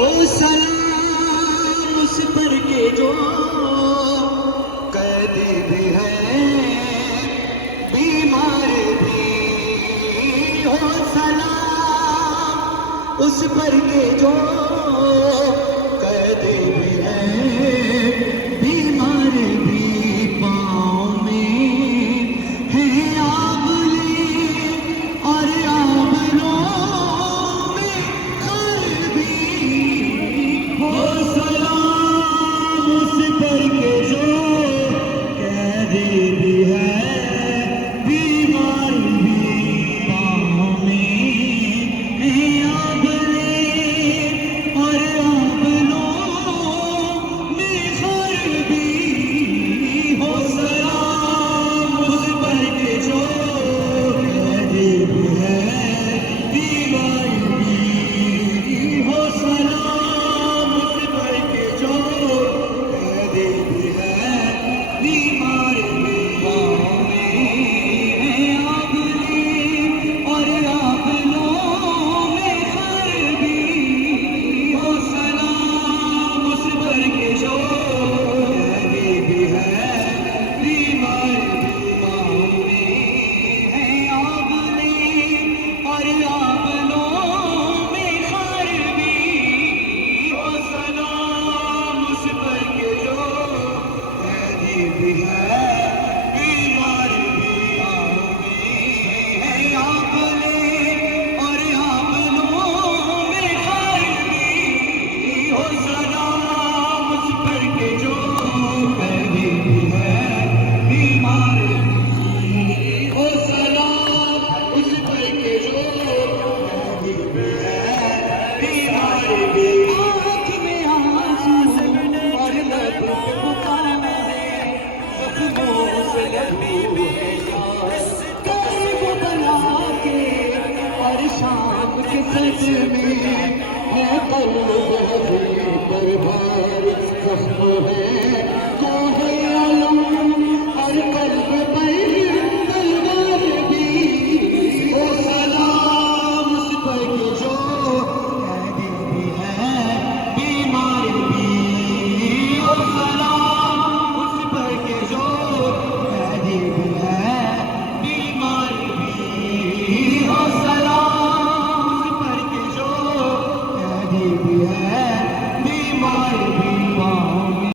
ओ सलाम उस पर के जो कैदी भी है बीमार भी हो सलाम उस पर के जो कैदी भी है बीमार भी पाँव में है आंवले और आंवलों में खर भी हो सलाम उस पर के जो कैदी भी है बीमार भी पाँव में है आंवले और आंवलों में खर भी हो सलाम उस पर के जो कैदी भी है बीमार भी हो सलाम उस पर के जो कैदी भी है बीमार भी पाँव में है आंवले और आंवलों में खर भी हो सलाम उस पर के जो कैदी भी है बीमार भी पाँव में है आंवले और आंवलों में खर भी हो सलाम उस पर के जो कैदी भी है बीमार भी पाँव में है आंवले और आंवलों में खर भी हो सलाम उस पर के जो कैदी भी है बीमार भी हो सलाम उस पर के जो कैदी भी है बीमार भी आँख में आंसू और लब पे पुकारा है जख्मों से लहू है सांस कर्ब बना के और शाम के सजमे है कल्ब हज़े पर भार जख्म है कोहे आलम और कल्ब पर तलवार भी हो सलाम उस पर के जो कैदी भी नसीब है